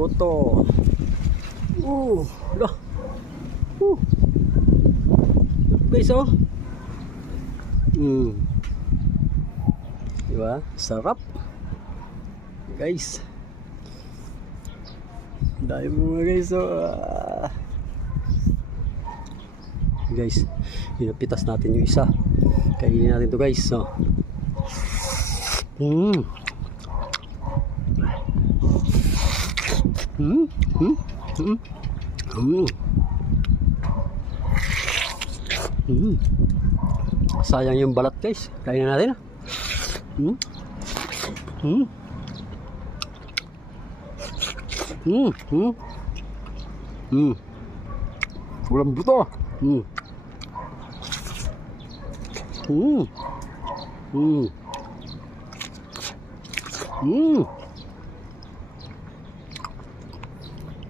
Puto. Uh, lah. Uh. Guys, oh. Hmm. Diba? Sarap. Guys. Dahil mga guys, oh. Ah. Guys, pinapitas natin yung isa. Kainin natin to guys, oh. Hmm. Hmm. Hmm. Hmm. Hmm. Hmm. Sayang yung balat guys. Kainin natin. ah. Hmm. Hmm. Hmm. Hmm. Hmm. Walang buto. Hmm. Hmm. Hmm. Hmm.